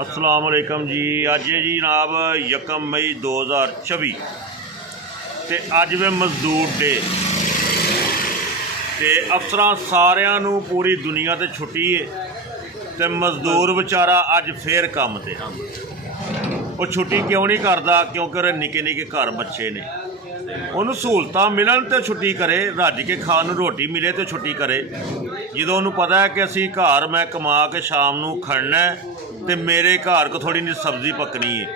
अस्सलाम वालेकुम जी। अज है जी जनाब 1 मई 2024 ते अज वे मजदूर डे ते अफसरां सारियां नूं पूरी दुनिया ते छुट्टी है ते मजदूर बेचारा अज फिर काम ते वो छुट्टी क्यों नहीं करता? क्योंकि निके निके घर बच्चे ने, उन्होंने सहूलतां मिलन तो छुट्टी करे, रज के खाण नूं रोटी मिले तो छुट्टी करे। जो उन्होंने पता है कि असी घर मैं कमा के शाम नूं खड़ना है तो मेरे घर को थोड़ी जी सब्जी पकनी है,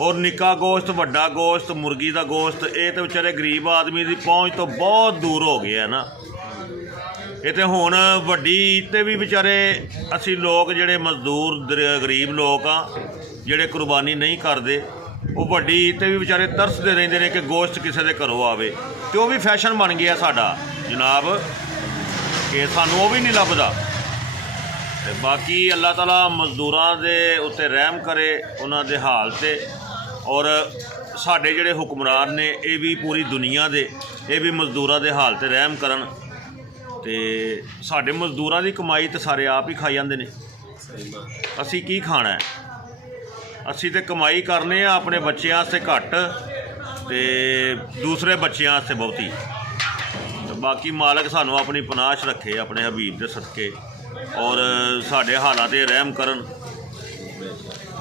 और निक्का गोश्त वड्डा गोश्त मुर्गी का गोश्त ये तो बेचारे गरीब आदमी की पहुँच तो बहुत दूर हो गया है ना। ये तो हुण वड्डी ईद ते भी बेचारे असी लोग जिहड़े मजदूर गरीब लोग हाँ जिहड़े कुर्बानी नहीं करते, वो वड्डी ईद ते भी बेचारे तरसते रहिंदे ने कि गोश्त किसी के घरों आवे, तो भी फैशन बन गया साडा जनाब कि सानू वो भी नहीं लभदा। ते बाकी अल्लाह ताला मजदूरां दे उत्ते रहम करे, उन्हां दे हाल ते, और साडे जिहड़े हुक्मरान ने ये भी पूरी दुनिया दे ये भी मजदूरां दे हाल ते रहम करन। ते साडे मजदूरां दी कमाई तो सारे आप ही खाई जांदे ने, असी की खाना है? असी तो कमाई करने अपने बच्चों वास्ते घट ते दूसरे बच्चों वास्ते बहुती। बाकी मालक सानू अपनी पनाश रखे अपने हबीब के सदके, और साडे हालात ते रहम करन।